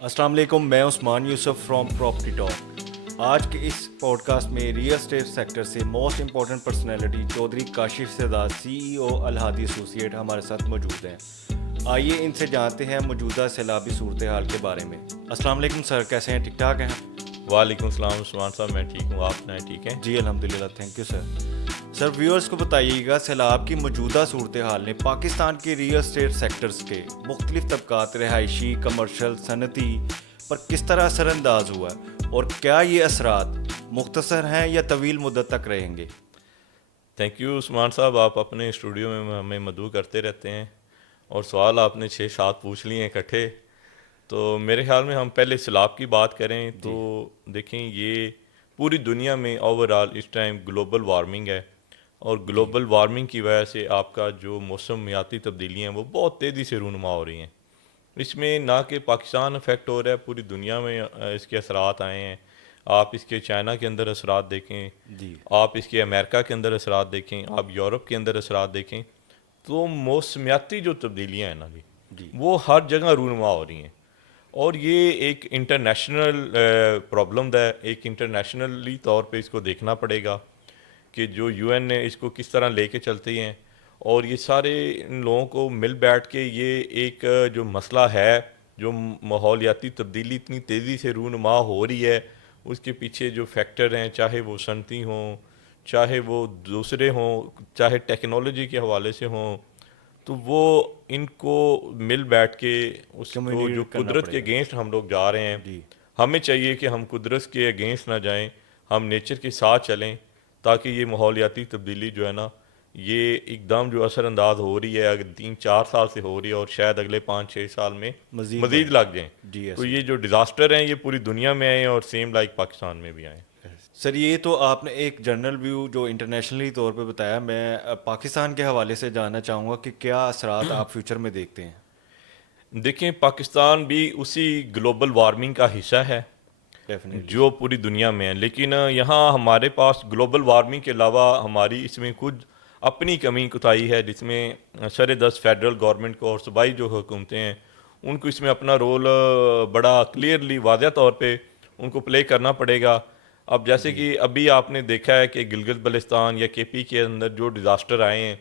السلام علیکم، میں Usman Yousuf from property talk. آج کے اس پوڈ کاسٹ میں ریئل اسٹیٹ سیکٹر سے most important personality Chaudhry Kashif Sardar CEO الہادی ایسوسی ایٹ ہمارے ساتھ موجود ہیں۔ آئیے ان سے جانتے ہیں موجودہ سیلابی صورتحال کے بارے میں۔ السلام علیکم سر، کیسے ہیں؟ ٹھیک ٹھاک ہیں؟ وعلیکم السلام عثمان صاحب، میں ٹھیک ہوں، آپ سنائیں ٹھیک ہیں؟ جی الحمدللہ، thank you sir. Sir viewers کو بتائیے گا سیلاب کی موجودہ صورتحال نے پاکستان کے ریئل اسٹیٹ سیکٹرز کے مختلف طبقات رہائشی، کمرشل، صنعتی پر کس طرح اثر انداز ہوا ہے، اور کیا یہ اثرات مختصر ہیں یا طویل مدت تک رہیں گے؟ تھینک یو عثمان صاحب، آپ اپنے اسٹوڈیو میں ہمیں مدعو کرتے رہتے ہیں اور سوال آپ نے 6-7 پوچھ لیے ہیں اکٹھے۔ تو میرے خیال میں ہم پہلے سیلاب کی بات کریں تو دیکھیں، یہ پوری دنیا میں اوور آل اس ٹائم گلوبل وارمنگ ہے، اور گلوبل وارمنگ کی وجہ سے آپ کا جو موسمیاتی تبدیلیاں ہیں وہ بہت تیزی سے رونما ہو رہی ہیں۔ اس میں نہ کہ پاکستان افیکٹ ہو رہا ہے، پوری دنیا میں اس کے اثرات آئے ہیں۔ آپ اس کے چائنا کے اندر اثرات دیکھیں، جی آپ اس کے امریکہ کے اندر اثرات دیکھیں، آپ یورپ کے اندر اثرات دیکھیں، تو موسمیاتی جو تبدیلیاں ہیں نا جی وہ ہر جگہ رونما ہو رہی ہیں، اور یہ ایک انٹرنیشنل پرابلم ہے۔ ایک انٹرنیشنلی طور پہ اس کو دیکھنا پڑے گا کہ جو UN نے اس کو کس طرح لے کے چلتی ہیں، اور یہ سارے ان لوگوں کو مل بیٹھ کے یہ ایک جو مسئلہ ہے، جو ماحولیاتی تبدیلی اتنی تیزی سے رونما ہو رہی ہے، اس کے پیچھے جو فیکٹر ہیں، چاہے وہ صنعتی ہوں، چاہے وہ دوسرے ہوں، چاہے ٹیکنالوجی کے حوالے سے ہوں، تو وہ ان کو مل بیٹھ کے اس کو جو کمیونیکیٹ کرنا قدرت پڑے کے گا۔ اگینسٹ ہم لوگ جا رہے ہیں، جی ہمیں چاہیے کہ ہم قدرت کے اگینسٹ نہ جائیں، ہم نیچر کے ساتھ چلیں، تاکہ یہ ماحولیاتی تبدیلی جو ہے نا یہ ایک دم جو اثر انداز ہو رہی ہے، اگر 3-4 سال سے ہو رہی ہے، اور شاید اگلے 5-6 سال میں بڑھے۔ مزید لگ جائیں، جی تو ایسے یہ جو ڈیزاسٹر ہیں یہ پوری دنیا میں آئیں اور سیم لائک پاکستان میں بھی آئیں۔ سر، یہ تو آپ نے ایک جنرل ویو جو انٹرنیشنلی طور پہ بتایا۔ میں پاکستان کے حوالے سے جاننا چاہوں گا کہ کیا اثرات آپ فیوچر میں دیکھتے ہیں؟ دیکھیں، پاکستان بھی اسی گلوبل وارمنگ کا حصہ ہے ڈیفینیٹلی جو پوری دنیا میں ہے، لیکن یہاں ہمارے پاس گلوبل وارمنگ کے علاوہ ہماری اس میں کچھ اپنی کمی کوتاہی ہے، جس میں سر دست فیڈرل گورنمنٹ کو اور صوبائی جو حکومتیں ہیں ان کو اس میں اپنا رول بڑا کلیئرلی واضح طور پہ ان کو پلے کرنا پڑے گا۔ اب جیسے کہ ابھی آپ نے دیکھا ہے کہ گلگت بلتستان یا KP کے اندر جو ڈیزاسٹر آئے ہیں،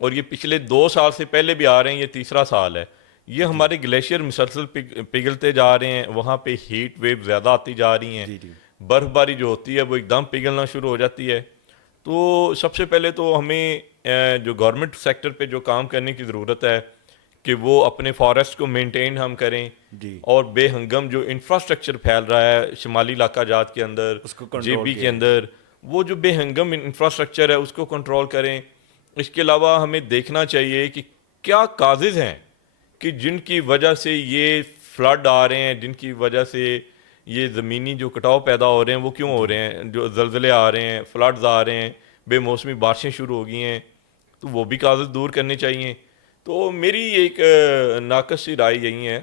اور یہ پچھلے 2 سال سے پہلے بھی آ رہے ہیں، یہ تیسرا سال ہے، یہ ہمارے گلیشیئر مسلسل پگھلتے جا رہے ہیں، وہاں پہ ہیٹ ویو زیادہ آتی جا رہی ہیں، جی جی برف باری جو ہوتی ہے وہ ایک دم پگھلنا شروع ہو جاتی ہے۔ تو سب سے پہلے تو ہمیں جو گورنمنٹ سیکٹر پہ جو کام کرنے کی ضرورت ہے کہ وہ اپنے فارسٹ کو مینٹین ہم کریں، جی اور بے ہنگم جو انفراسٹرکچر پھیل رہا ہے شمالی علاقہ جات کے اندر، اس کو کنٹرول JP کیا کے جائے۔ اندر، وہ جو بے ہنگم انفراسٹرکچر ہے اس کو کنٹرول کریں۔ اس کے علاوہ ہمیں دیکھنا چاہیے کہ کیا کازز ہیں کہ جن کی وجہ سے یہ فلڈ آ رہے ہیں، جن کی وجہ سے یہ زمینی جو کٹاؤ پیدا ہو رہے ہیں وہ کیوں ہو رہے ہیں، جو زلزلے آ رہے ہیں، فلڈز آ رہے ہیں، بے موسمی بارشیں شروع ہو گئی ہیں، تو وہ بھی کازز دور کرنے چاہیے۔ تو میری ایک ناقص سی رائے یہی ہے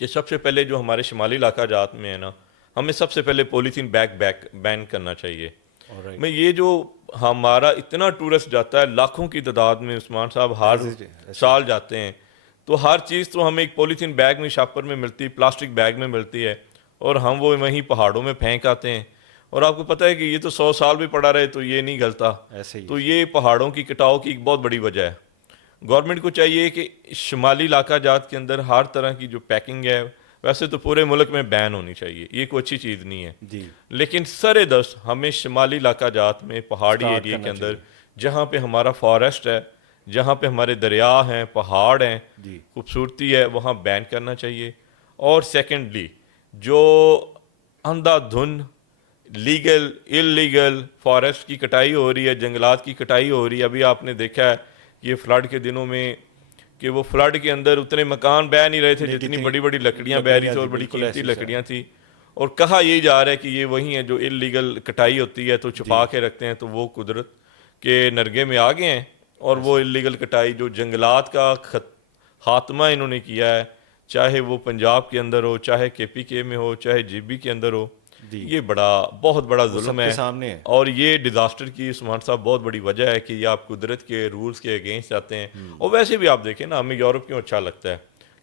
کہ سب سے پہلے جو ہمارے شمالی علاقہ جات میں ہے نا، ہمیں سب سے پہلے پولیتھین بیگ بین کرنا چاہیے۔ آلرائٹ۔ میں یہ جو ہمارا اتنا ٹورسٹ جاتا ہے لاکھوں کی تعداد میں عثمان صاحب ہر سال جاتے ہیں، تو ہر چیز تو ہمیں ایک پولیتھین بیگ میں شاپر میں ملتی ہے، پلاسٹک بیگ میں ملتی ہے، اور ہم وہ وہیں پہاڑوں میں پھینک آتے ہیں، اور آپ کو پتہ ہے کہ یہ تو 100 سال بھی پڑا رہے تو یہ نہیں گلتا۔ ایسے ہی تو یہ پہاڑوں کی کٹاؤ کی ایک بہت بڑی وجہ ہے۔ گورنمنٹ کو چاہیے کہ شمالی علاقہ جات کے اندر ہر طرح کی جو پیکنگ ہے، ویسے تو پورے ملک میں بین ہونی چاہیے، یہ کوئی اچھی چیز نہیں ہے، جی لیکن سر دست ہمیں شمالی علاقہ جات میں پہاڑی اسٹارٹ ایریے کے کرنا اندر، چاہیے۔ جہاں پہ ہمارا فارسٹ ہے، جہاں پہ ہمارے دریا ہیں، پہاڑ ہیں، جی خوبصورتی ہے، وہاں بین کرنا چاہیے۔ اور سیکنڈلی جو اندھا دھند لیگل اللیگل فارسٹ کی کٹائی ہو رہی ہے، جنگلات کی کٹائی ہو رہی ہے، ابھی آپ نے دیکھا ہے یہ فلڈ کے دنوں میں کہ وہ فلڈ کے اندر اتنے مکان بہ نہیں رہے تھے جتنی بڑی بڑی لکڑیاں بہ رہی تھی، اور بڑی قیمتی لکڑیاں تھیں، اور کہا یہی جا رہا ہے کہ یہ وہی ہیں جو اللیگل کٹائی ہوتی ہے تو چھپا کے رکھتے ہیں، تو وہ قدرت کے نرگے میں آ گئے ہیں، اور وہ اللیگل کٹائی جو جنگلات کا خاتمہ انہوں نے کیا ہے، چاہے وہ پنجاب کے اندر ہو، چاہے KP میں ہو، چاہے GB کے اندر ہو، جی یہ بہت بڑا وہ ظلم سب کے ہے، سامنے ہے۔ اور یہ ڈیزاسٹر کی عثمان صاحب بہت بڑی وجہ ہے کہ یہ آپ قدرت کے رولز کے اگینسٹ آتے ہیں۔ اور ویسے بھی آپ دیکھیں نا، ہمیں یورپ کیوں اچھا لگتا ہے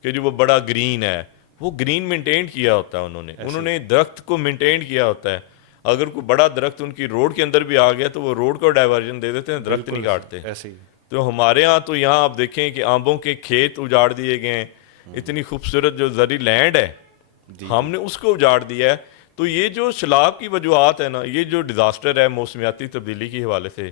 کہ جو وہ بڑا گرین ہے، وہ گرین مینٹین کیا ہوتا ہے انہوں نے درخت کو مینٹین کیا ہوتا ہے. اگر کوئی بڑا درخت ان کی روڈ کے اندر بھی آ گیا تو وہ روڈ کو ڈائیورژن دے دیتے ہیں, درخت نہیں کاٹتے. ایسے ہی تو ہمارے ہاں تو یہاں آپ دیکھیں کہ آمبوں کے کھیت اجاڑ دیے گئے ہیں, اتنی خوبصورت جو زرعی لینڈ ہے ہم نے اس کو اجاڑ دیا ہے. تو یہ جو سیلاب کی وجوہات ہے نا, یہ جو ڈیزاسٹر ہے موسمیاتی تبدیلی کے حوالے سے,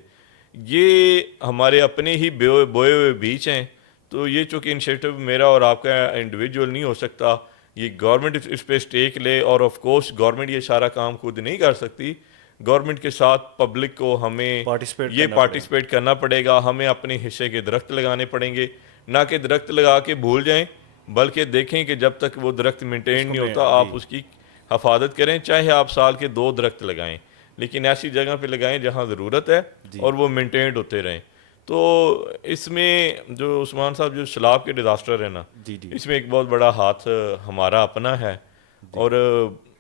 یہ ہمارے اپنے ہی بوئے ہوئے بیچ ہیں. تو یہ چونکہ انیشیٹو میرا اور آپ کا انڈیویجول نہیں ہو سکتا, یہ گورنمنٹ اس پہ اسٹیک لے, اور آف کورس گورنمنٹ یہ سارا کام خود نہیں کر سکتی. گورنمنٹ کے ساتھ پبلک کو ہمیں پارٹیسپیٹ کرنا پڑے گا. ہمیں اپنے حصے کے درخت لگانے پڑیں گے, نہ کہ درخت لگا کے بھول جائیں, بلکہ دیکھیں کہ جب تک وہ درخت مینٹین نہیں ہوتا آپ اس کی حفاظت کریں. چاہے آپ سال کے 2 درخت لگائیں, لیکن ایسی جگہ پہ لگائیں جہاں ضرورت ہے اور وہ مینٹینڈ ہوتے رہیں. تو اس میں جو عثمان صاحب جو سیلاب کے ڈیزاسٹر ہے نا, اس میں ایک بہت بڑا ہاتھ ہمارا اپنا ہے, اور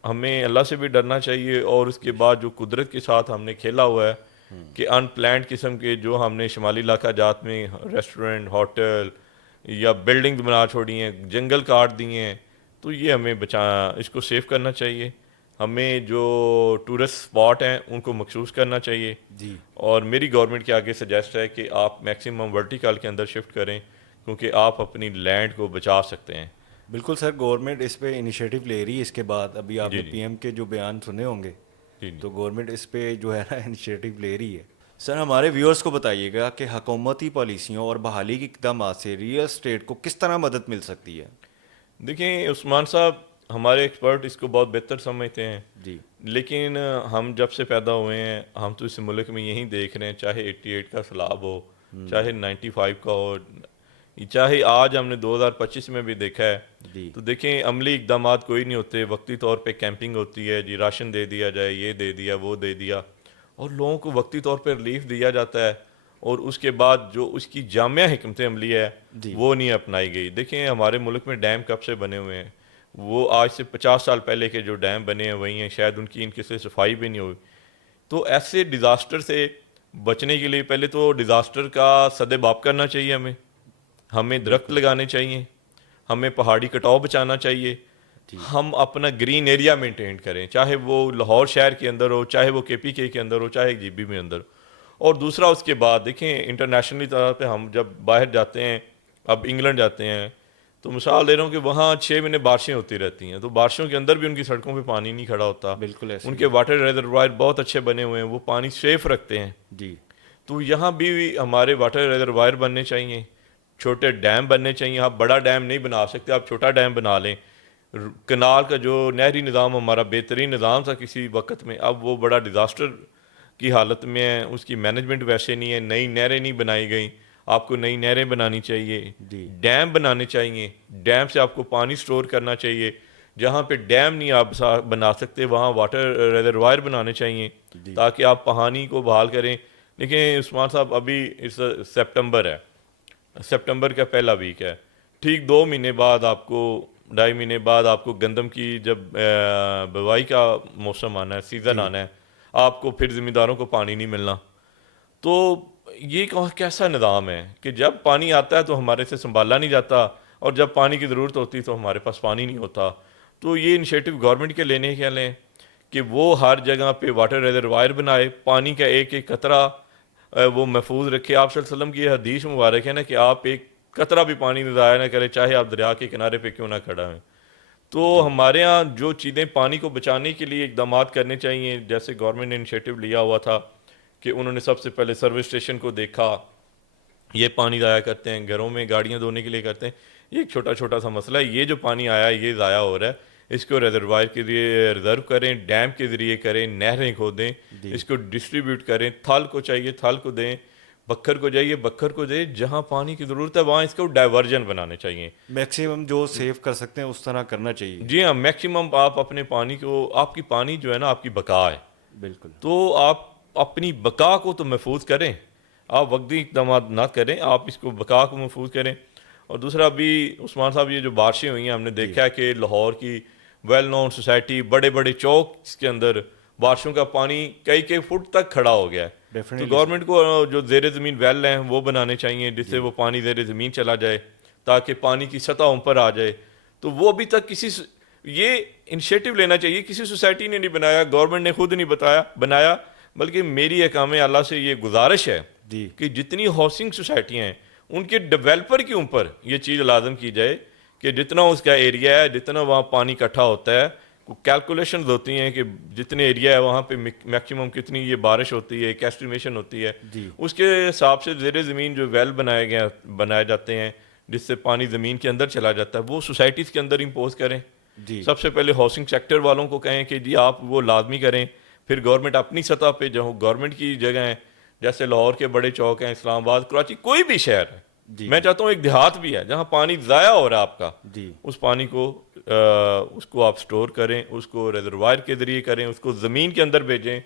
ہمیں اللہ سے بھی ڈرنا چاہیے. اور اس کے بعد جو قدرت کے ساتھ ہم نے کھیلا ہوا ہے کہ ان پلانڈ قسم کے جو ہم نے شمالی علاقہ جات میں ریسٹورنٹ, ہوٹل یا بلڈنگ بنا چھوڑی ہیں, جنگل کاٹ دیے ہیں, تو یہ ہمیں اس کو سیف کرنا چاہیے. ہمیں جو ٹورسٹ اسپاٹ ہیں ان کو مخصوص کرنا چاہیے. اور میری گورنمنٹ کے آگے سجیسٹ ہے کہ آپ میکسیمم ورٹیکل کے اندر شفٹ کریں, کیونکہ آپ اپنی لینڈ کو بچا سکتے ہیں. بالکل سر, گورنمنٹ اس پہ انیشیٹو لے رہی ہے. اس کے بعد ابھی آپ نے پی ایم کے جو بیان سنے ہوں گے, تو گورنمنٹ اس پہ جو ہے نا انیشیٹو لے رہی ہے. سر ہمارے ویورز کو بتائیے گا کہ حکومتی پالیسیوں اور بحالی کے اقدامات سے ریئل اسٹیٹ کو کس طرح مدد مل سکتی ہے؟ دیکھیں عثمان صاحب, ہمارے ایکسپرٹ اس کو بہت بہتر سمجھتے ہیں, لیکن ہم جب سے پیدا ہوئے ہیں ہم تو اس ملک میں یہی دیکھ رہے ہیں, چاہے 88 کا سیلاب ہو, چاہے 95 کا ہو, چاہے آج ہم نے 2025 میں بھی دیکھا ہے. تو دیکھیں عملی اقدامات کوئی نہیں ہوتے, وقتی طور پہ کیمپنگ ہوتی ہے, جی راشن دے دیا جائے, یہ دے دیا, وہ دے دیا, اور لوگوں کو وقتی طور پہ ریلیف دیا جاتا ہے, اور اس کے بعد جو اس کی جامع حکمت عملی ہے وہ نہیں اپنائی گئی. دیکھیں ہمارے ملک میں ڈیم کب سے بنے ہوئے ہیں, وہ آج سے 50 سال پہلے کے جو ڈیم بنے ہیں وہی ہیں, شاید ان کی سے صفائی بھی نہیں ہوئی. تو ایسے ڈیزاسٹر سے بچنے کے لیے پہلے تو ڈیزاسٹر کا سد باب کرنا چاہیے, ہمیں درخت لگانے چاہیے, ہمیں پہاڑی کٹاؤ بچانا چاہیے, ہم اپنا گرین ایریا مینٹین کریں, چاہے وہ لاہور شہر کے اندر ہو, چاہے وہ کے پی کے اندر ہو, چاہے جی بی میں اندر. اور دوسرا اس کے بعد دیکھیں انٹرنیشنلی طور پہ ہم جب باہر جاتے ہیں, اب انگلینڈ جاتے ہیں, تو مثال دے رہا ہوں کہ وہاں 6 مہینے بارشیں ہوتی رہتی ہیں, تو بارشوں کے اندر بھی ان کی سڑکوں پہ پانی نہیں کھڑا ہوتا. بالکل ان کے واٹر ریزروائر بہت اچھے بنے ہوئے ہیں, وہ پانی سیف رکھتے ہیں. تو یہاں بھی ہمارے واٹر ریزروائر بننے چاہیے, چھوٹے ڈیم بننے چاہیے. آپ بڑا ڈیم نہیں بنا سکتے, آپ چھوٹا ڈیم بنا لیں. کنال کا جو نہری نظام ہمارا بہترین نظام تھا کسی وقت میں, اب وہ بڑا ڈیزاسٹر کی حالت میں ہے, اس کی مینجمنٹ ویسے نہیں ہے, نئی نہریں نہیں بنائی گئیں. آپ کو نئی نہریں بنانی چاہیے, ڈیم بنانے چاہیے, ڈیم سے آپ کو پانی سٹور کرنا چاہیے. جہاں پہ ڈیم نہیں آپ بنا سکتے وہاں واٹر ریزروائر بنانے چاہیے تاکہ آپ پانی کو بحال کریں. لیکن عثمان صاحب ابھی اس سپٹمبر ہے, سپٹمبر کا پہلا ویک ہے, ٹھیک 2 مہینے بعد آپ کو 2.5 مہینے بعد آپ کو گندم کی جب بوائی کا موسم آنا ہے, سیزن آنا ہے, آپ کو پھر ذمہ داروں کو پانی نہیں ملنا. تو یہ کیسا نظام ہے کہ جب پانی آتا ہے تو ہمارے سے سنبھالا نہیں جاتا, اور جب پانی کی ضرورت ہوتی تو ہمارے پاس پانی نہیں ہوتا. تو یہ انیشیٹو گورنمنٹ کے لینے کے لیں کہ وہ ہر جگہ پہ واٹر ریزروائر بنائے, پانی کا ایک ایک قطرہ وہ محفوظ رکھے. آپ صلی اللہ علیہ وسلم کی یہ حدیث مبارک ہے نا کہ آپ ایک قطرہ بھی پانی ضائع نہ کریں, چاہے آپ دریا کے کنارے پہ کیوں نہ کھڑا ہیں. تو ہمارے ہاں جو چیزیں پانی کو بچانے کے لیے اقدامات کرنے چاہیے, جیسے گورنمنٹ نے انیشیٹو لیا ہوا تھا کہ انہوں نے سب سے پہلے سروس اسٹیشن کو دیکھا, یہ پانی ضائع کرتے ہیں, گھروں میں گاڑیاں دھونے کے لیے کرتے ہیں. یہ ایک چھوٹا چھوٹا سا مسئلہ ہے, یہ جو پانی آیا ہے یہ ضائع ہو رہا ہے, اس کو ریزروائر کے ذریعے ریزرو کریں, ڈیم کے ذریعے کریں, نہریں کھودیں, اس کو ڈسٹریبیوٹ کریں. تھل کو چاہیے تھل کو دیں, بکھر کو جائیے بکھر کو دیں, جہاں پانی کی ضرورت ہے وہاں اس کو ڈائیورژن بنانے چاہیے. میکسیمم جو سیو کر سکتے ہیں اس طرح کرنا چاہیے. جی ہاں, میکسیمم آپ اپنے پانی کو, آپ کی پانی جو ہے نا آپ کی بقا ہے, بالکل, تو آپ اپنی بقا کو تو محفوظ کریں, آپ وقتی اقدامات نہ کریں, آپ اس کو بقا کو محفوظ کریں. اور دوسرا بھی عثمان صاحب یہ جو بارشیں ہوئی ہیں ہم نے دیکھا ہے کہ لاہور کی ویل نون سوسائٹی, بڑے بڑے چوک کے اندر بارشوں کا پانی کئی فٹ تک کھڑا ہو گیا ہے. تو گورنمنٹ کو جو زیر زمین ویل ہیں وہ بنانے چاہیے جس سے وہ پانی زیر زمین چلا جائے تاکہ پانی کی سطح اوپر آ جائے. تو وہ ابھی تک یہ انیشیٹو لینا چاہیے. کسی سوسائٹی نے نہیں بنایا, گورنمنٹ نے خود نہیں بنایا, بلکہ میری احکام اعلیٰ سے یہ گزارش ہے کہ جتنی ہاؤسنگ سوسائٹیاں ہیں ان کے ڈیولپر کے اوپر یہ چیز لازم کی جائے کہ جتنا اس کا ایریا ہے, جتنا وہاں پانی اکٹھا ہوتا ہے, کیلکولیشنز ہوتی ہیں کہ جتنے ایریا ہے وہاں پہ میکسیمم کتنی یہ بارش ہوتی ہے, ایک ایسٹیمیشن ہوتی ہے, اس کے حساب سے زیر زمین جو ویل بنائے جاتے ہیں جس سے پانی زمین کے اندر چلا جاتا ہے, وہ سوسائٹیز کے اندر امپوز کریں. سب سے پہلے ہاؤسنگ سیکٹر والوں کو کہیں کہ جی آپ وہ لازمی کریں. پھر گورنمنٹ اپنی سطح پہ جو گورنمنٹ کی جگہ ہیں جیسے لاہور کے بڑے چوک ہیں, اسلام آباد, کراچی, کوئی بھی شہر ہے, میں چاہتا ہوں ایک دیہات بھی ہے جہاں پانی ضائع ہو رہا ہے آپ کا, اس پانی کو اس کو آپ سٹور کریں, اس کو ریزروائر کے ذریعے کریں, اس کو زمین کے اندر بھیجیں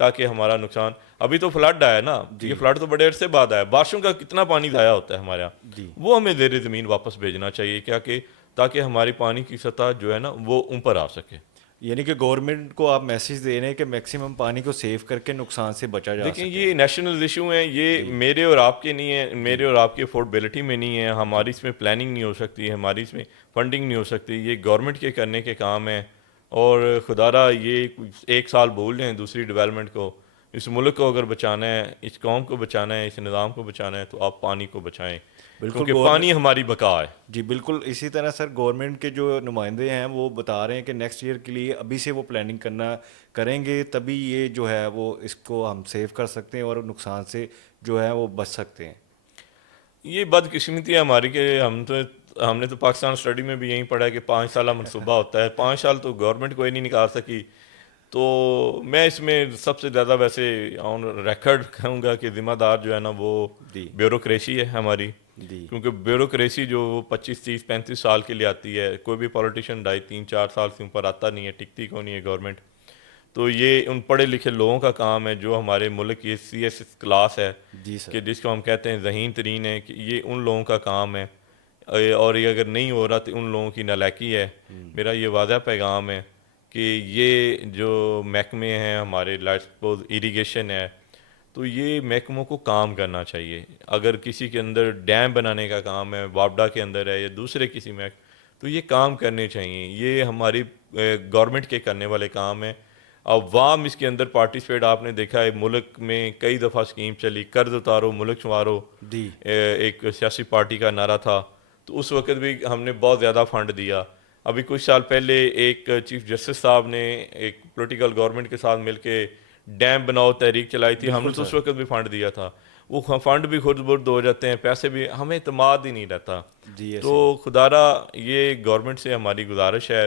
تاکہ ہمارا نقصان. ابھی تو فلڈ آیا نا, یہ فلڈ تو بڑے عرصے بعد آیا, بارشوں کا کتنا پانی ضائع ہوتا ہے ہمارے یہاں, وہ ہمیں زیر زمین واپس بھیجنا چاہیے کیا کہ تاکہ ہماری پانی کی سطح جو ہے نا وہ اوپر آ سکے. یعنی کہ گورنمنٹ کو آپ میسیج دے رہے ہیں کہ میکسیمم پانی کو سیو کر کے نقصان سے بچا جا سکے. دیکھیں یہ نیشنل ایشو ہیں, یہ میرے اور آپ کے نہیں ہیں, میرے اور آپ کی افورڈیبلٹی میں نہیں ہے, ہماری اس میں پلاننگ نہیں ہو سکتی, ہماری اس میں فنڈنگ نہیں ہو سکتی, یہ گورنمنٹ کے کرنے کے کام ہیں. اور خدا را یہ ایک سال بھول لیں دوسری ڈیولپمنٹ کو, اس ملک کو اگر بچانا ہے, اس قوم کو بچانا ہے, اس نظام کو بچانا ہے, تو آپ پانی کو بچائیں, کیونکہ پانی ہماری بقا ہے. جی بالکل. اسی طرح سر گورنمنٹ کے جو نمائندے ہیں وہ بتا رہے ہیں کہ نیکسٹ ایئر کے لیے ابھی سے وہ پلاننگ کریں گے, تبھی یہ جو ہے وہ اس کو ہم سیو کر سکتے ہیں اور نقصان سے جو ہے وہ بچ سکتے ہیں. یہ بدقسمتی ہے ہماری کہ ہم نے تو پاکستان اسٹڈی میں بھی یہی پڑھا ہے کہ 5 سالہ منصوبہ ہوتا ہے, 5 سال تو گورنمنٹ کوئی نہیں نکال سکی. تو میں اس میں سب سے زیادہ ویسے آن ریکارڈ کہوں گا کہ ذمہ دار جو ہے نا وہ بیوروکریسی ہے ہماری, کیونکہ بیوروکریسی جو 25 30 35 سال کے لیے آتی ہے, کوئی بھی پولیٹیشین 3-4 سال سے اوپر آتا نہیں ہے, ٹکتی کو نہیں ہے گورنمنٹ. تو یہ ان پڑھے لکھے لوگوں کا کام ہے جو ہمارے ملک کی سی ایس کلاس ہے کہ جس کو ہم کہتے ہیں ذہین ترین ہے, کہ یہ ان لوگوں کا کام ہے, اور یہ اگر نہیں ہو رہا تو ان لوگوں کی نالائکی ہے. میرا یہ واضح پیغام ہے کہ یہ جو محکمے ہیں ہمارے, لیٹس سپوز ایریگیشن ہے, تو یہ محکموں کو کام کرنا چاہیے. اگر کسی کے اندر ڈیم بنانے کا کام ہے, وابڈا کے اندر ہے یا دوسرے کسی میں, تو یہ کام کرنے چاہیے. یہ ہماری گورنمنٹ کے کرنے والے کام ہیں. عوام اس کے اندر پارٹیسپیٹ, آپ نے دیکھا ہے ملک میں کئی دفعہ اسکیم چلی, قرض اتارو ملک سنوارو, ایک سیاسی پارٹی کا نعرہ تھا, تو اس وقت بھی ہم نے بہت زیادہ فنڈ دیا. ابھی کچھ سال پہلے ایک چیف جسٹس صاحب نے ایک پولیٹیکل گورنمنٹ کے ساتھ مل کے ڈیم بناؤ تحریک چلائی تھی, ہم نے تو اس وقت بھی فنڈ دیا تھا. وہ فنڈ بھی خود برد ہو جاتے ہیں, پیسے بھی, ہمیں اعتماد ہی نہیں رہتا. تو خدا را یہ گورنمنٹ سے ہماری گزارش ہے,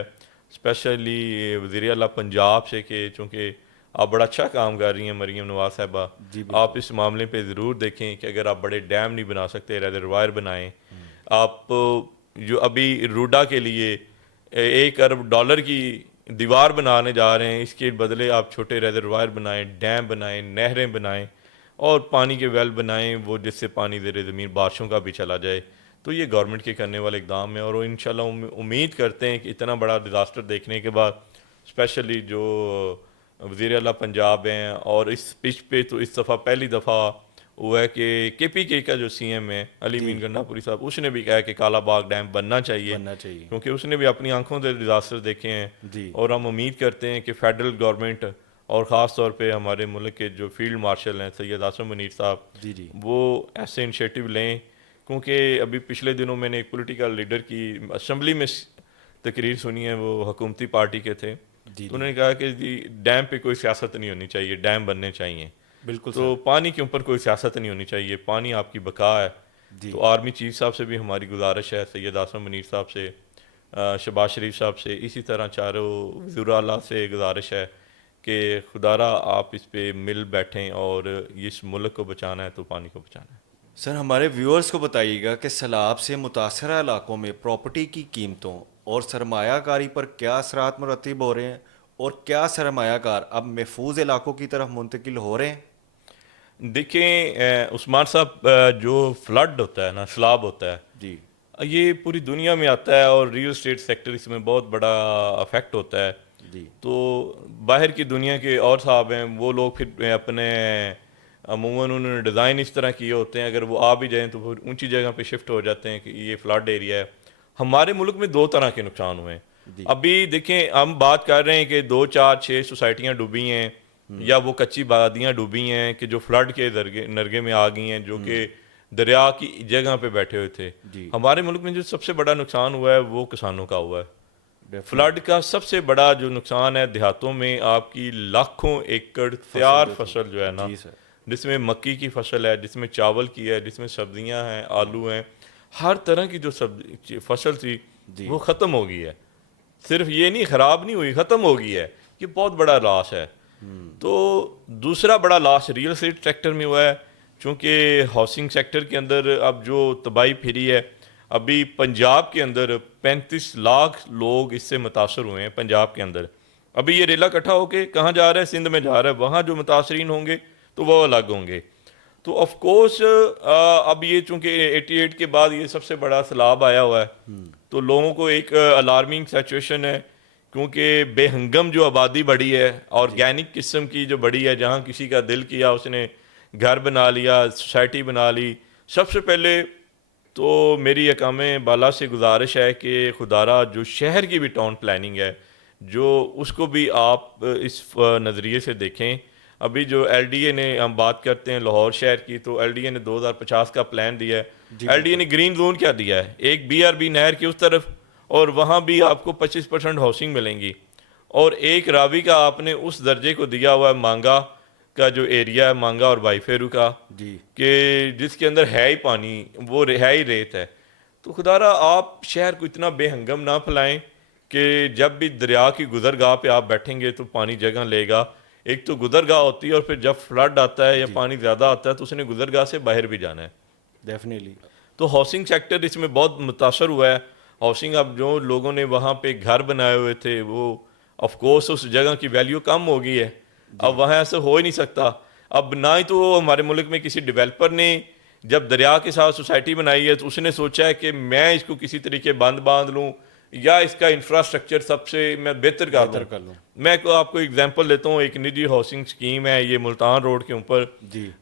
اسپیشلی وزیر اعلیٰ پنجاب سے, کہ چونکہ آپ بڑا اچھا کام کر رہی ہیں مریم نواز صاحبہ, آپ اس معاملے پہ ضرور دیکھیں کہ اگر آپ بڑے ڈیم نہیں بنا سکتے, ریزروائر بنائیں. آپ جو ابھی روڈا کے لیے $1 ارب کی دیوار بنانے جا رہے ہیں, اس کے بدلے آپ چھوٹے ریزروائر بنائیں, ڈیم بنائیں, نہریں بنائیں اور پانی کے ویل بنائیں, وہ جس سے پانی زیر زمین بارشوں کا بھی چلا جائے. تو یہ گورنمنٹ کے کرنے والے اقدام ہیں, اور وہ انشاءاللہ امید کرتے ہیں کہ اتنا بڑا ڈیزاسٹر دیکھنے کے بعد, اسپیشلی جو وزیر اعلیٰ پنجاب ہیں, اور اس پچ پہ تو اس دفعہ پہلی دفعہ ہوا ہے کہ کے پی کے کا جو سی ایم ہے علی مین گنڈا پوری صاحب, اس نے بھی کہا کہ کالا باغ ڈیم بننا چاہیے, کیونکہ اس نے بھی اپنی آنکھوں سے ڈیزاسٹر دیکھے ہیں. اور ہم امید کرتے ہیں کہ فیڈرل گورنمنٹ اور خاص طور پہ ہمارے ملک کے جو فیلڈ مارشل ہیں سید عاصم منیر صاحب, وہ ایسے انیشیٹو لیں. کیونکہ ابھی پچھلے دنوں میں نے ایک پولیٹیکل لیڈر کی اسمبلی میں تقریر سنی ہے, وہ حکومتی پارٹی کے تھے, تو انہوں نے کہا کہ جی ڈیم پہ کوئی سیاست نہیں ہونی چاہیے, ڈیم بننے چاہیے. بالکل. تو پانی کے اوپر کوئی سیاست نہیں ہونی چاہیے, پانی آپ کی بقا ہے. تو آرمی چیف صاحب سے بھی ہماری گزارش ہے, سید عاصم منیر صاحب سے, شہباز شریف صاحب سے, اسی طرح چاروں وزراء اعلیٰ سے گزارش ہے کہ خدا را آپ اس پہ مل بیٹھیں, اور اس ملک کو بچانا ہے تو پانی کو بچانا ہے. سر ہمارے ویورز کو بتائیے گا کہ سیلاب سے متاثرہ علاقوں میں پراپرٹی کی قیمتوں اور سرمایہ کاری پر کیا اثرات مرتب ہو رہے ہیں, اور کیا سرمایہ کار اب محفوظ علاقوں کی طرف منتقل ہو رہے ہیں؟ دیکھیں عثمان صاحب, جو فلڈ ہوتا ہے نا, سیلاب ہوتا ہے, یہ پوری دنیا میں آتا ہے, اور ریئل اسٹیٹ سیکٹر اس میں بہت بڑا افیکٹ ہوتا ہے. تو باہر کی دنیا کے اور صاحب ہیں, وہ لوگ پھر اپنے عموماً انہوں نے ڈیزائن اس طرح کیے ہوتے ہیں, اگر وہ آ بھی جائیں تو پھر اونچی جگہ پہ شفٹ ہو جاتے ہیں کہ یہ فلڈ ایریا ہے. ہمارے ملک میں دو طرح کے نقصان ہوئے جی. ہیں. ابھی دیکھیں ہم بات کر رہے ہیں کہ 2 4 6 سوسائٹیاں ڈوبی ہیں یا وہ کچی بادیاں ڈوبی ہیں کہ جو فلڈ کے نرگے میں آ گئی ہیں, جو کہ دریا کی جگہ پہ بیٹھے ہوئے تھے. جی. ہمارے ملک میں جو سب سے بڑا نقصان ہوا ہے وہ کسانوں کا ہوا ہے. فلڈ کا سب سے بڑا جو نقصان ہے دیہاتوں میں آپ کی لاکھوں ایکڑ تیار فصل جو ہے نا, جی سر, جس میں مکی کی فصل ہے, جس میں چاول کی ہے, جس میں سبزیاں ہیں, آلو ہیں, ہر طرح کی جو فصل تھی جی. وہ ختم ہو گئی ہے. صرف یہ نہیں خراب نہیں ہوئی, ختم ہو گئی ہے. یہ بہت بڑا لاس ہے. تو دوسرا بڑا لاس ریئل اسٹیٹ سیکٹر میں ہوا ہے, چونکہ ہاؤسنگ سیکٹر کے اندر اب جو تباہی پھری ہے. ابھی پنجاب کے اندر 35 لاکھ لوگ اس سے متاثر ہوئے ہیں پنجاب کے اندر. ابھی یہ ریلا اکٹھا ہو کے کہاں جا رہا ہے, سندھ میں جا رہا ہے. وہاں جو متاثرین ہوں گے تو وہ الگ ہوں گے. تو آف کورس اب یہ چونکہ 88 کے بعد یہ سب سے بڑا سیلاب آیا ہوا ہے, تو لوگوں کو ایک الارمنگ سچویشن ہے, کیونکہ بے ہنگم جو آبادی بڑھی ہے, آرگینک قسم کی جو بڑھی ہے, جہاں کسی کا دل کیا اس نے گھر بنا لیا, سوسائٹی بنا لی. سب سے پہلے تو میری اقام بالا سے گزارش ہے کہ خدارہ جو شہر کی بھی ٹاؤن پلاننگ ہے, جو اس کو بھی آپ اس نظریے سے دیکھیں. ابھی جو ایل ڈی اے نے, ہم بات کرتے ہیں لاہور شہر کی, تو ایل ڈی اے نے 2050 کا پلان دیا ہے. ایل ڈی اے نے گرین زون کیا دیا ہے, ایک بی آر بی نہر کی اس طرف, اور وہاں بھی آپ کو 25% ہاؤسنگ ملیں گی. اور ایک راوی کا آپ نے اس درجے کو دیا ہوا ہے, مانگا کا جو ایریا ہے, مانگا اور بائی فیرو کا, جی. کہ جس کے اندر ہے ہی پانی, وہ ہے ہی ریت ہے. تو خدارہ آپ شہر کو اتنا بے ہنگم نہ پھیلائیں کہ جب بھی دریا کی گزرگاہ پہ آپ بیٹھیں گے تو پانی جگہ لے گا. ایک تو گزرگاہ ہوتی ہے, اور پھر جب فلڈ آتا ہے یا پانی زیادہ آتا ہے تو اس نے گزرگاہ سے باہر بھی جانا ہے. ڈیفینیٹلی. تو ہاؤسنگ سیکٹر اس میں بہت متاثر ہوا ہے. ہاؤسنگ, اب جو لوگوں نے وہاں پہ گھر بنائے ہوئے تھے, وہ آف کورس اس جگہ کی ویلیو کم ہو گئی ہے. اب وہاں ایسا ہو ہی نہیں سکتا. اب نہ ہی تو ہمارے ملک میں کسی ڈیولپر نے جب دریا کے ساتھ سوسائٹی بنائی ہے تو اس نے سوچا ہے کہ میں اس کو کسی طریقے باندھ لوں, یا اس کا انفراسٹرکچر سب سے میں بہتر کر لوں. میں آپ کو اگزامپل دیتا ہوں. ایک نجی ہاؤسنگ سکیم ہے یہ ملتان روڈ کے اوپر,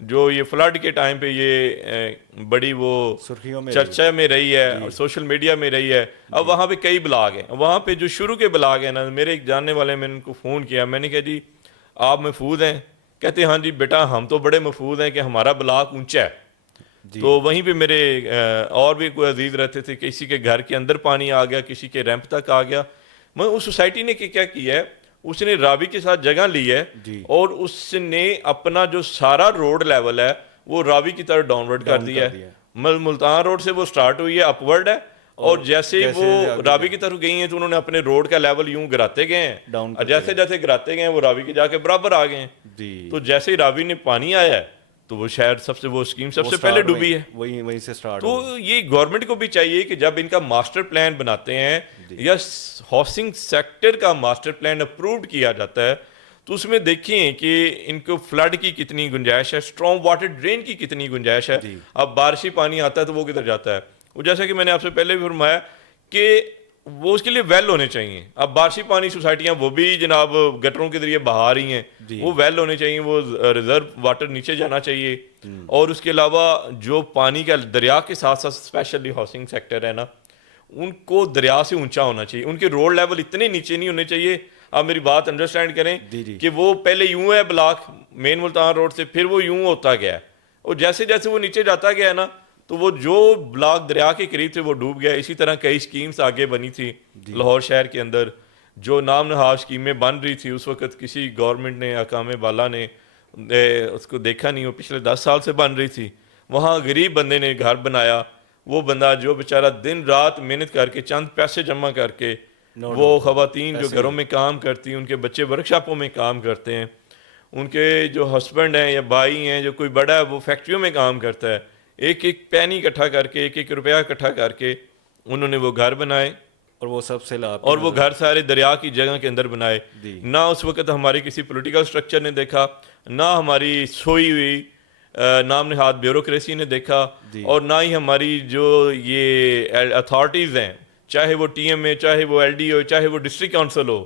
جو یہ فلڈ کے ٹائم پہ یہ بڑی وہ چرچا میں رہی ہے اور سوشل میڈیا میں رہی ہے. اب وہاں پہ کئی بلاگ ہیں, وہاں پہ جو شروع کے بلاگ ہیں نا, میرے ایک جاننے والے, میں نے ان کو فون کیا, میں نے کہا جی آپ محفوظ ہیں؟ کہتے ہیں ہاں جی بیٹا ہم تو بڑے محفوظ ہیں کہ ہمارا بلاک اونچا ہے. تو وہیں پہ میرے اور بھی کوئی عزیز رہتے تھے, کسی کے گھر کے اندر پانی آ گیا, کسی کے ریمپ تک آ گیا. میں اس سوسائٹی نے کیا کیا ہے, اس نے راوی کے ساتھ جگہ لی ہے, اور اس نے اپنا جو سارا روڈ لیول ہے وہ راوی کی طرف ڈاؤن ورڈ کر دیا ہے. ملتان روڈ سے وہ سٹارٹ ہوئی ہے اپ ورڈ ہے, اور جیسے وہ راوی کی طرف گئی ہیں تو انہوں نے اپنے روڈ کا لیول یوں گراتے گئے ہیں, اور جیسے جیسے گراتے گئے ہیں وہ راوی کے جا کے برابر آ گئے ہیں. تو جیسے ہی راوی نے پانی آیا ہے تو وہ شاید وہ اسکیم سب سے پہلے ڈوبی ہے. وہیں سے سٹارٹ. تو یہ گورنمنٹ کو بھی چاہیے کہ جب ان کا ماسٹر پلان بناتے ہیں یا ہاؤسنگ سیکٹر کا ماسٹر پلان اپرووڈ کیا جاتا ہے, تو اس میں دیکھیں کہ ان کو فلڈ کی کتنی گنجائش ہے, اسٹرانگ واٹر ڈرین کی کتنی گنجائش ہے. اب بارشی پانی آتا ہے تو وہ کدھر جاتا ہے, وہ جیسا کہ میں نے آپ سے پہلے بھی فرمایا کہ وہ اس کے لیے ویل ہونے چاہیے. اب بارشی پانی سوسائٹیاں وہ بھی جناب گٹروں کے ذریعے بہا رہی ہیں, وہ ویل ہونے چاہیے, وہ ریزرو واٹر نیچے جانا چاہیے. اور اس کے علاوہ جو پانی کا دریا کے ساتھ ساتھ اسپیشلی ہاؤسنگ سیکٹر ہے نا, ان کو دریا سے اونچا ہونا چاہیے, ان کے روڈ لیول اتنے نیچے نہیں ہونے چاہیے. آپ میری بات انڈرسٹینڈ کریں کہ وہ پہلے یوں ہے بلاک مین ملتان روڈ سے, پھر وہ یوں ہوتا گیا, اور جیسے جیسے وہ نیچے جاتا گیا نا تو وہ جو بلاک دریا کے قریب تھے وہ ڈوب گیا. اسی طرح کئی سکیمز آگے بنی تھی لاہور شہر کے اندر, جو نام نہاد سکیمیں بن رہی تھی اس وقت کسی گورنمنٹ نے, حکام بالا نے اس کو دیکھا نہیں, وہ پچھلے 10 سال سے بن رہی تھی. وہاں غریب بندے نے گھر بنایا, وہ بندہ جو بیچارہ دن رات محنت کر کے چند پیسے جمع کر کے, وہ خواتین جو گھروں میں کام کرتی ہیں, ان کے بچے ورکشاپوں میں کام کرتے ہیں, ان کے جو ہسبینڈ ہیں یا بھائی ہیں جو کوئی بڑا ہے وہ فیکٹریوں میں کام کرتا ہے, ایک ایک پینی اکٹھا کر کے, ایک ایک روپیہ اکٹھا کر کے انہوں نے وہ گھر بنائے, اور وہ سب سے اور وہ گھر سارے دریا کی جگہ کے اندر بنائے. نہ اس وقت ہماری کسی پولیٹیکل سٹرکچر نے دیکھا, نہ ہماری سوئی ہوئی نام نہاد بیوروکریسی نے دیکھا, اور نہ ہی ہماری جو یہ اتھارٹیز ہیں, چاہے وہ ٹی ایم اے, چاہے وہ ایل ڈی ہو, چاہے وہ ڈسٹرکٹ کونسل ہو,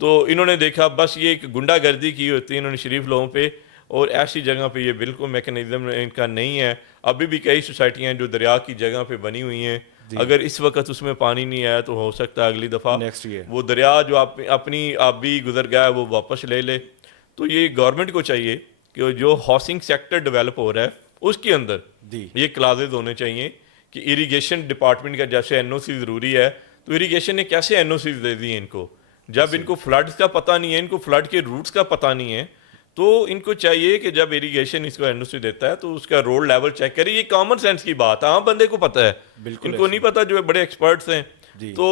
تو انہوں نے دیکھا بس یہ ایک گنڈا گردی کی ہوتی ہے انہوں نے شریف لوگوں پہ, اور ایسی جگہ پہ یہ بالکل میکنزم ان کا نہیں ہے. ابھی بھی کئی سوسائٹیاں جو دریا کی جگہ پہ بنی ہوئی ہیں اگر اس وقت اس میں پانی نہیں آیا تو ہو سکتا ہے اگلی دفعہ نیکسٹ ایئر وہ دریا جو اپنی آبی گزر گیا ہے وہ واپس لے لے. تو یہ گورنمنٹ کو چاہیے کہ جو ہاؤسنگ سیکٹر ڈیولپ ہو رہا ہے اس کے اندر یہ کلازز ہونے چاہیے کہ اریگیشن ڈپارٹمنٹ کا جیسے این او سی ضروری ہے تو اریگیشن نے کیسے این او سیز دے دی ہیں ان کو, جب ان کو فلڈز کا پتہ نہیں ہے, ان کو فلڈ کے روٹس کا پتہ نہیں ہے, تو ان کو چاہیے کہ جب اریگیشن اس کو این او سی دیتا ہے تو اس کا روڈ لیول چیک کرے. یہ کامن سینس کی بات ہے, عام بندے کو پتہ ہے, ان کو نہیں پتہ جو بڑے ایکسپرٹس ہیں. تو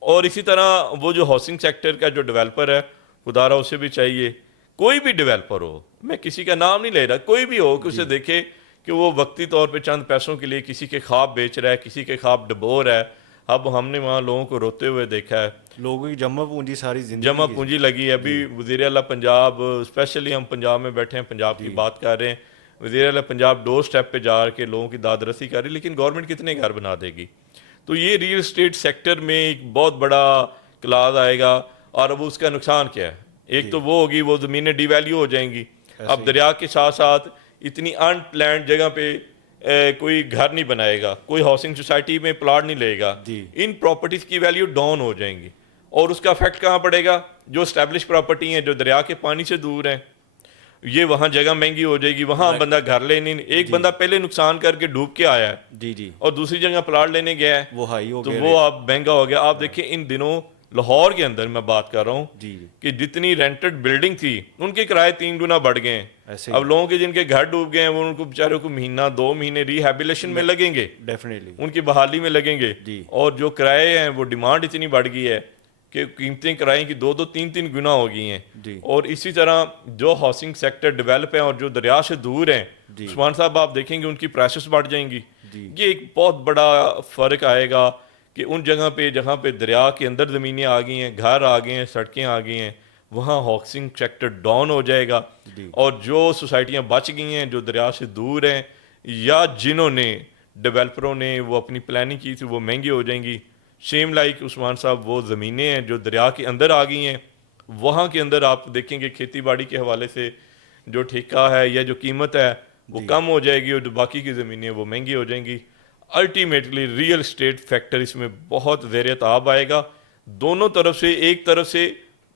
اور اسی طرح وہ جو ہاؤسنگ سیکٹر کا جو ڈیولپر ہے خدا را اسے بھی چاہیے, کوئی بھی ڈیولپر ہو, میں کسی کا نام نہیں لے رہا, کوئی بھی ہو, کہ اسے دیکھے کہ وہ وقتی طور پہ چند پیسوں کے لیے کسی کے خواب بیچ رہا ہے, کسی کے خواب ڈبو رہا ہے. اب ہم نے وہاں لوگوں کو روتے ہوئے دیکھا ہے, لوگوں کی جمع پونجی ساری زندگی جمع پونجی لگی ہے. ابھی وزیر اعلیٰ پنجاب, اسپیشلی ہم پنجاب میں بیٹھے ہیں, پنجاب کی بات کر رہے ہیں, وزیر اعلیٰ پنجاب ڈور سٹیپ پہ جا کے لوگوں کی داد رسی کر رہی, لیکن گورنمنٹ کتنے گھر بنا دے گی. تو یہ ریئل اسٹیٹ سیکٹر میں ایک بہت بڑا کلاز آئے گا. اور اب اس کا نقصان کیا ہے, ایک تو وہ ہوگی وہ زمینیں ڈی ویلیو ہو جائیں گی. اب دریا کے ساتھ ساتھ اتنی ان پلانڈ جگہ پہ کوئی گھر نہیں بنائے گا, کوئی ہاؤسنگ سوسائٹی میں پلاٹ نہیں لے گا, ان پراپرٹیز کی ویلیو ڈاؤن ہو جائیں گی. اور اس کا افیکٹ کہاں پڑے گا, جو اسٹیبلش پراپرٹی ہیں جو دریا کے پانی سے دور ہیں, یہ وہاں جگہ مہنگی ہو جائے گی, وہاں بندہ گھر لینے, ایک بندہ پہلے نقصان کر کے ڈوب کے آیا ہے اور دوسری جگہ پلاٹ لینے گیا ہے وہ ہائی ہو تو گیا, وہ اب مہنگا ہو گیا. آپ دیکھیں ان دنوں لاہور کے اندر میں بات کر رہا ہوں کہ جتنی رینٹڈ بلڈنگ تھی ان کے کرائے 3 گنا بڑھ گئے ہیں. اب لوگوں کے جن کے گھر ڈوب گئے ہیں وہ ان کو بیچاروں کو مہینہ 2 مہینے ریہیبلیشن میں لگیں گے, ڈیفینیٹلی ان کی بحالی میں لگیں گے. اور جو کرائے ہیں وہ ڈیمانڈ اتنی بڑھ گئی ہے کہ قیمتیں کرائے کی 2-2 3-3 گنا ہو گئی ہیں. اور اسی طرح جو ہاؤسنگ سیکٹر ڈیولپ ہیں اور جو دریا سے دور ہیں, عثمان صاحب آپ دیکھیں گے ان کی پرائسز بڑھ جائیں گی. یہ ایک بہت بڑا فرق آئے گا کہ ان جگہ پہ جہاں پہ دریا کے اندر زمینیں آ گئی ہیں, گھر آ گئے ہیں, سڑکیں آ گئی ہیں, وہاں ہاؤسنگ سیکٹر ڈاؤن ہو جائے گا. اور جو سوسائٹیاں بچ گئی ہیں جو دریا سے دور ہیں یا جنہوں نے ڈیولپروں نے وہ اپنی پلاننگ کی تھی وہ مہنگی ہو جائیں گی. سیم لائک عثمان صاحب وہ زمینیں ہیں جو دریا کے اندر آ گئی ہیں, وہاں کے اندر آپ دیکھیں گے کھیتی باڑی کے حوالے سے جو ٹھیکہ ہے یا جو قیمت ہے وہ کم ہو جائے گی اور جو باقی کی زمینیں وہ مہنگی ہو جائیں گی. الٹیمیٹلی ریئل اسٹیٹ فیکٹر اس میں بہت زیر تاب آئے گا. دونوں طرف سے, ایک طرف سے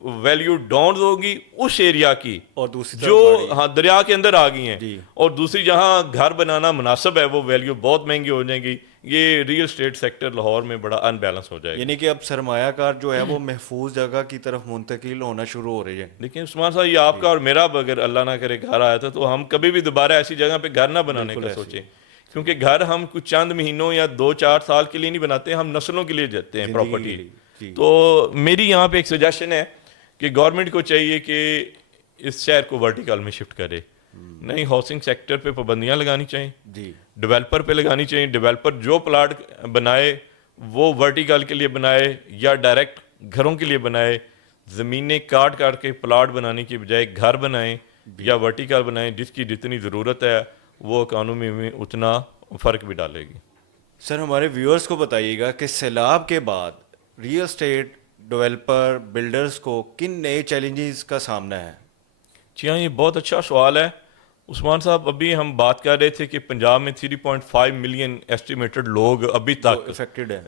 ویلیو ڈاؤن ہوگی اس ایریا کی اور دوسری جو دریا کے اندر آ گئی ہیں, اور دوسری جہاں گھر بنانا مناسب ہے وہ ویلیو بہت مہنگی ہو جائیں گی. یہ ریئل اسٹیٹ سیکٹر لاہور میں بڑا ان بیلنس ہو جائے گا. یعنی کہ اب سرمایہ کار جو ہے وہ محفوظ جگہ کی طرف منتقل ہونا شروع ہو رہی ہے. لیکن عثمان صاحب یہ آپ کا اور میرا اگر اللہ نہ کرے گھر آیا تھا تو ہم کبھی بھی دوبارہ ایسی جگہ پہ گھر نہ بنانے کا سوچیں, کیونکہ گھر ہم کچھ چند مہینوں یا 2-4 سال کے لیے نہیں بناتے, ہم نسلوں کے لیے دیتے ہیں پراپرٹی. تو میری یہاں پہ ایک سجیشن ہے کہ گورنمنٹ کو چاہیے کہ اس شہر کو ورٹیکل میں شفٹ کرے. نہیں, ہاؤسنگ سیکٹر پہ پابندیاں لگانی چاہیے, ڈیولپر پہ لگانی چاہیے. ڈیولپر جو پلاٹ بنائے وہ ورٹیکل کے لیے بنائے یا ڈائریکٹ گھروں کے لیے بنائے. زمینیں کاٹ کاٹ کے پلاٹ بنانے کی بجائے گھر بنائیں یا ورٹیکل بنائیں, جس کی جتنی ضرورت ہے وہ اکانومی میں اتنا فرق بھی ڈالے گی. سر ہمارے ویورز کو بتائیے گا کہ سیلاب کے بعد ریئل اسٹیٹ ڈیولپر بلڈرز کو کن نئے چیلنجز کا سامنا ہے؟ جی ہاں, یہ بہت اچھا سوال ہے عثمان صاحب. ابھی ہم بات کر رہے تھے کہ پنجاب میں 3.5 ملین ایسٹیمیٹڈ لوگ ابھی تک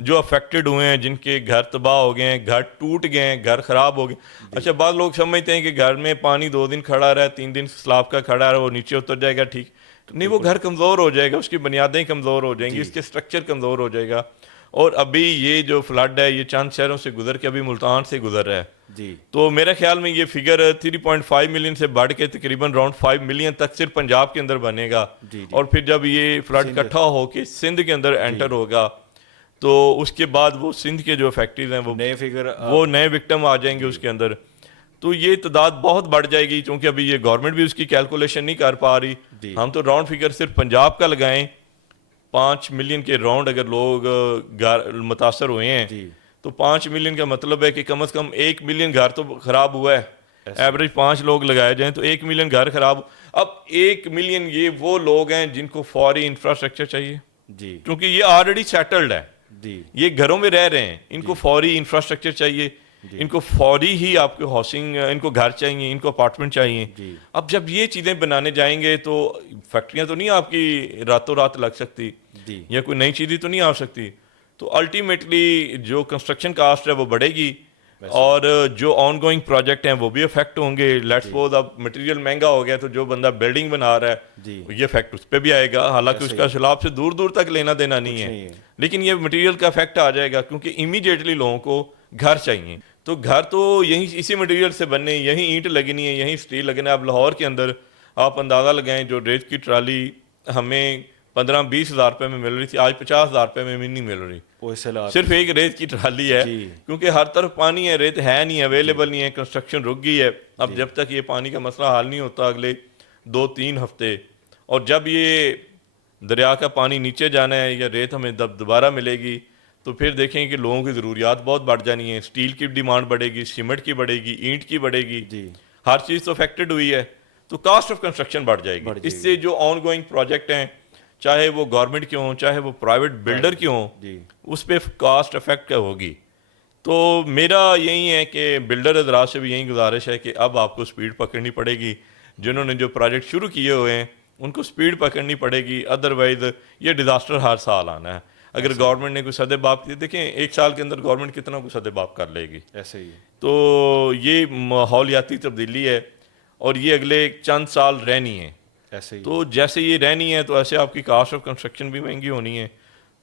جو افیکٹڈ ہوئے ہیں, جن کے گھر تباہ ہو گئے ہیں, گھر ٹوٹ گئے ہیں, گھر خراب ہو گئے. اچھا, بعض لوگ سمجھتے ہیں کہ گھر میں پانی 2 دن کھڑا رہا, 3 دن سلاب کا کھڑا رہا, وہ نیچے اتر جائے گا, ٹھیک نہیں, وہ گھر کمزور ہو جائے گا, اس کی بنیادیں کمزور ہو جائیں گی, اس کے اسٹرکچر کمزور ہو جائے گا. اور ابھی یہ جو فلڈ ہے یہ چند شہروں سے گزر کے ابھی ملتان سے گزر رہا ہے. تو میرے خیال میں یہ فگر 3.5 ملین سے بڑھ کے تقریباً راؤنڈ 5 ملین تک صرف پنجاب کے اندر بنے گا. اور پھر جب یہ فلڈ اکٹھا ہو کے سندھ کے اندر انٹر ہوگا تو اس کے بعد وہ سندھ کے جو فیکٹریز ہیں وہ نئے وکٹم آ جائیں گے اس کے اندر. تو یہ تعداد بہت بڑھ جائے گی, چونکہ ابھی یہ گورنمنٹ بھی اس کی کیلکولیشن نہیں کر پا رہی. ہم تو راؤنڈ فگر صرف پنجاب کا لگائیں, 5 ملین کے راؤنڈ اگر لوگ متاثر ہوئے ہیں تو 5 ملین کا مطلب ہے کہ کم از کم 1 ملین گھر تو خراب ہوا ہے. ایوریج 5 لوگ لگائے جائیں تو 1 ملین گھر خراب. اب 1 ملین یہ وہ لوگ ہیں جن کو فوری انفراسٹرکچر چاہیے, کیونکہ یہ آلریڈی سیٹلڈ ہے, یہ گھروں میں رہ رہے ہیں, ان کو فوری انفراسٹرکچر چاہیے, ان کو فوری ہی آپ کو ہاؤسنگ, ان کو گھر چاہیے, ان کو اپارٹمنٹ چاہیے. اب جب یہ چیزیں بنانے جائیں گے تو فیکٹریاں تو نہیں آپ کی راتوں رات لگ سکتی, یا کوئی نئی چیزیں تو نہیں آ سکتی. تو الٹیمیٹلی جو کنسٹرکشن کاسٹ ہے وہ بڑھے گی اور جو آن گوئنگ پروجیکٹ ہیں وہ بھی افیکٹ ہوں گے. لیٹس سپوز اب مٹیریل مہنگا ہو گیا تو جو بندہ بلڈنگ بنا رہا ہے یہ افیکٹ اس پہ بھی آئے گا, حالانکہ اس کا سیلاب سے دور دور تک لینا دینا نہیں ہے, لیکن یہ مٹیریل کا افیکٹ آ جائے گا کیونکہ امیڈیٹلی لوگوں کو گھر چاہیے. تو گھر تو یہیں اسی مٹیریل سے بننے, یہیں اینٹ لگنی ہے, یہیں اسٹیل لگنا ہے. اب لاہور کے اندر آپ اندازہ لگائیں جو ریت کی ٹرالی ہمیں 15-20 ہزار روپے میں مل رہی تھی, آج 50 ہزار روپے میں بھی نہیں مل رہی, صرف ایک ریت کی ٹرالی ہے. کیونکہ ہر طرف پانی ہے, ریت ہے نہیں, اویلیبل نہیں ہے, کنسٹرکشن رک گئی ہے. اب جب تک یہ پانی کا مسئلہ حل نہیں ہوتا اگلے 2-3 ہفتے, اور جب یہ دریا کا پانی نیچے جانا ہے یا ریت ہمیں دوبارہ ملے گی تو پھر دیکھیں کہ لوگوں کی ضروریات بہت بڑھ جانی ہیں. اسٹیل کی ڈیمانڈ بڑھے گی, سیمنٹ کی بڑھے گی, اینٹ کی بڑھے گی, ہر چیز تو افیکٹڈ ہوئی ہے, تو کاسٹ آف کنسٹرکشن بڑھ جائے گی. اس سے جو آن گوئنگ پروجیکٹ ہیں چاہے وہ گورنمنٹ کے ہوں چاہے وہ پرائیویٹ بلڈر کے ہوں, اس پہ کاسٹ افیکٹ ہوگی. تو میرا یہی ہے کہ بلڈر حضرات سے بھی یہی گزارش ہے کہ اب آپ کو سپیڈ پکڑنی پڑے گی. جنہوں نے جو پروجیکٹ شروع کیے ہوئے ہیں ان کو سپیڈ پکڑنی پڑے گی, ادروائز یہ ڈیزاسٹر ہر سال آنا ہے. اگر گورنمنٹ نے کوئی سدے باب کیے, دیکھیں 1 سال کے اندر گورنمنٹ کتنا کوئی سدے باب کر لے گی, ایسے ہی. تو یہ ماحولیاتی تبدیلی ہے اور یہ اگلے چند سال رہنی ہے. تو جیسے یہ رہنی ہے تو ایسے آپ کی کاسٹ آف کنسٹرکشن بھی مہنگی ہونی ہے.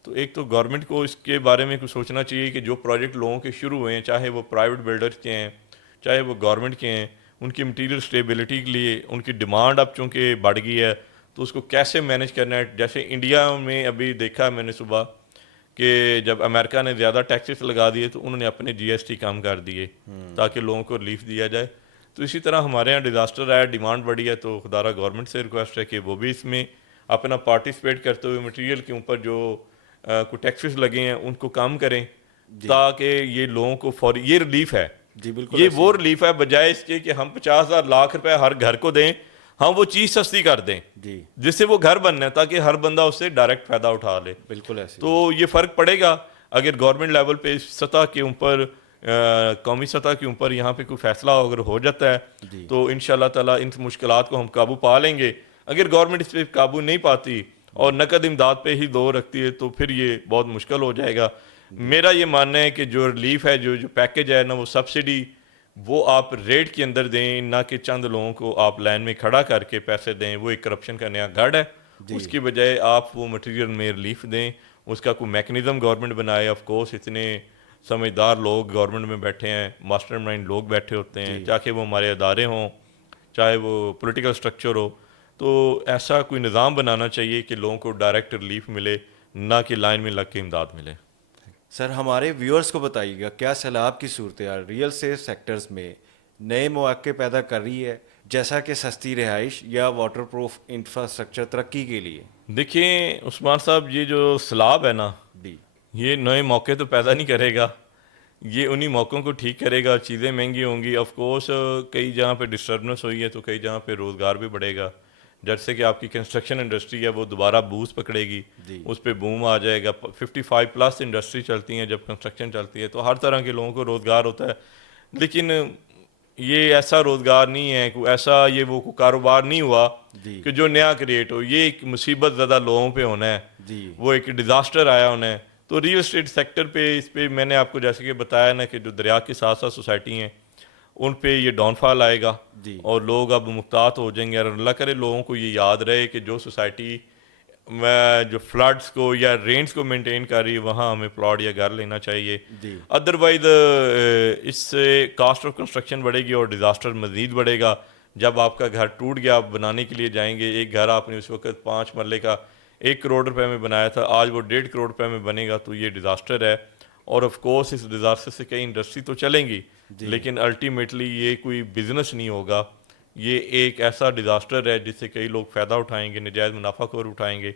تو ایک تو گورنمنٹ کو اس کے بارے میں کچھ سوچنا چاہیے کہ جو پروجیکٹ لوگوں کے شروع ہوئے ہیں, چاہے وہ پرائیویٹ بلڈرز کے ہیں چاہے وہ گورنمنٹ کے ہیں, ان کی مٹیریل سٹیبلٹی کے لیے ان کی ڈیمانڈ اب چونکہ بڑھ گئی ہے تو اس کو کیسے مینیج کرنا ہے. جیسے انڈیا میں ابھی دیکھا میں نے صبح کہ جب امریکہ نے زیادہ ٹیکسز لگا دیے تو انہوں نے اپنے جی ایس ٹی کم کر دیے تاکہ لوگوں کو ریلیف دیا جائے. تو اسی طرح ہمارے یہاں ڈیزاسٹر آیا, ڈیمانڈ بڑھی ہے, تو خدارہ گورنمنٹ سے ریکویسٹ ہے کہ وہ بھی اس میں اپنا پارٹیسپیٹ کرتے ہوئے مٹیریل کے اوپر جو کوئی ٹیکسز لگے ہیں ان کو کم کریں تاکہ یہ لوگوں کو فوری یہ ریلیف ہے. یہ وہ ریلیف ہے بجائے اس کے کہ ہم 50,000 لاکھ روپے ہر گھر کو دیں, ہم وہ چیز سستی کر دیں جس سے وہ گھر بننا ہے تاکہ ہر بندہ اس سے ڈائریکٹ فائدہ اٹھا لے. بالکل ایسے. تو یہ فرق پڑے گا اگر گورنمنٹ لیول پہ سطح کے اوپر, قومی سطح کے اوپر یہاں پہ کوئی فیصلہ اگر ہو جاتا ہے تو انشاءاللہ تعالیٰ ان مشکلات کو ہم قابو پا لیں گے. اگر گورنمنٹ اس پہ قابو نہیں پاتی اور نقد امداد پہ ہی دور رکھتی ہے تو پھر یہ بہت مشکل ہو جائے گا. میرا یہ ماننا ہے کہ جو ریلیف ہے, جو پیکیج ہے نا, وہ سبسڈی وہ آپ ریٹ کے اندر دیں, نہ کہ چند لوگوں کو آپ لائن میں کھڑا کر کے پیسے دیں. وہ ایک کرپشن کا نیا گڑھ ہے. اس کی بجائے آپ وہ مٹیریل میں ریلیف دیں, اس کا کوئی میکنزم گورنمنٹ بنائے. آف کورس اتنے سمجھدار لوگ گورنمنٹ میں بیٹھے ہیں, ماسٹر مائنڈ لوگ بیٹھے ہوتے ہیں, چاہے وہ ہمارے ادارے ہوں چاہے وہ پولیٹیکل سٹرکچر ہو, تو ایسا کوئی نظام بنانا چاہیے کہ لوگوں کو ڈائریکٹ ریلیف ملے, نہ کہ لائن میں لگ کے امداد ملے. سر ہمارے ویورز کو بتائیے گا کیا سیلاب کی صورتحال ریئل اسٹیٹ سیکٹرز میں نئے مواقع پیدا کر رہی ہے, جیسا کہ سستی رہائش یا واٹر پروف انفراسٹرکچر ترقی کے لیے؟ دیکھیں عثمان صاحب, یہ جو سیلاب ہے نا, یہ نئے موقع تو پیدا نہیں کرے گا, یہ انہی موقعوں کو ٹھیک کرے گا. چیزیں مہنگی ہوں گی, آف کورس کئی جہاں پہ ڈسٹربنس ہوئی ہے تو کئی جہاں پہ روزگار بھی بڑھے گا. جیسے کہ آپ کی کنسٹرکشن انڈسٹری ہے وہ دوبارہ بوسٹ پکڑے گی, اس پہ بوم آ جائے گا. 55+ انڈسٹری چلتی ہیں جب کنسٹرکشن چلتی ہے, تو ہر طرح کے لوگوں کو روزگار ہوتا ہے. لیکن یہ ایسا روزگار نہیں ہے, ایسا یہ وہ کاروبار نہیں ہوا کہ جو نیا کریٹ ہو. یہ ایک مصیبت زدہ لوگوں پہ ہونا ہے, وہ ایک ڈیزاسٹر آیا ہونا ہے. تو ریئل اسٹیٹ سیکٹر پہ اس پہ میں نے آپ کو جیسے کہ بتایا نا کہ جو دریا کے ساتھ ساتھ سوسائٹی ہیں ان پہ یہ ڈاؤن فال آئے گا اور لوگ اب محتاط ہو جائیں گے. اور اللہ کرے لوگوں کو یہ یاد رہے کہ جو سوسائٹی جو فلڈس کو یا رینز کو مینٹین کر رہی ہے وہاں ہمیں پلاٹ یا گھر لینا چاہیے. ادروائز اس سے کاسٹ آف کنسٹرکشن بڑھے گی اور ڈیزاسٹر مزید بڑھے گا. جب آپ کا گھر ٹوٹ گیا, آپ بنانے کے لیے جائیں گے, ایک گھر آپ نے اس وقت 5 مرلے کا 1 کروڑ روپے میں بنایا تھا, آج وہ 1.5 کروڑ روپے میں بنے گا, تو یہ ڈیزاسٹر ہے. اور آف کورس اس ڈیزاسٹر سے کئی انڈسٹری تو چلیں گی لیکن الٹیمیٹلی یہ کوئی بزنس نہیں ہوگا. یہ ایک ایسا ڈیزاسٹر ہے جس سے کئی لوگ فائدہ اٹھائیں گے, نجائز منافع خور اٹھائیں گے.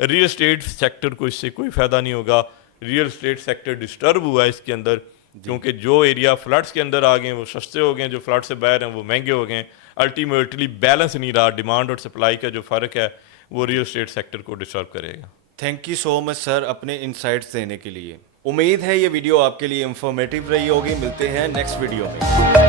ریئل اسٹیٹ سیکٹر کو اس سے کوئی فائدہ نہیں ہوگا. ریئل اسٹیٹ سیکٹر ڈسٹرب ہوا ہے اس کے اندر, کیونکہ جو ایریا فلڈس کے اندر آ گئے ہیں وہ سستے ہو گئے ہیں, جو فلڈ سے باہر ہیں وہ مہنگے ہو گئے ہیں. الٹیمیٹلی بیلنس نہیں رہا, ڈیمانڈ اور سپلائی کا جو فرق ہے وہ ریئل اسٹیٹ سیکٹر کو ڈسٹرب کرے گا. تھینک یو سو مچ سر اپنے انسائٹس دینے کے لیے. امید ہے یہ ویڈیو آپ کے لیے انفارمیٹیو رہی ہوگی. ملتے ہیں نیکسٹ ویڈیو میں.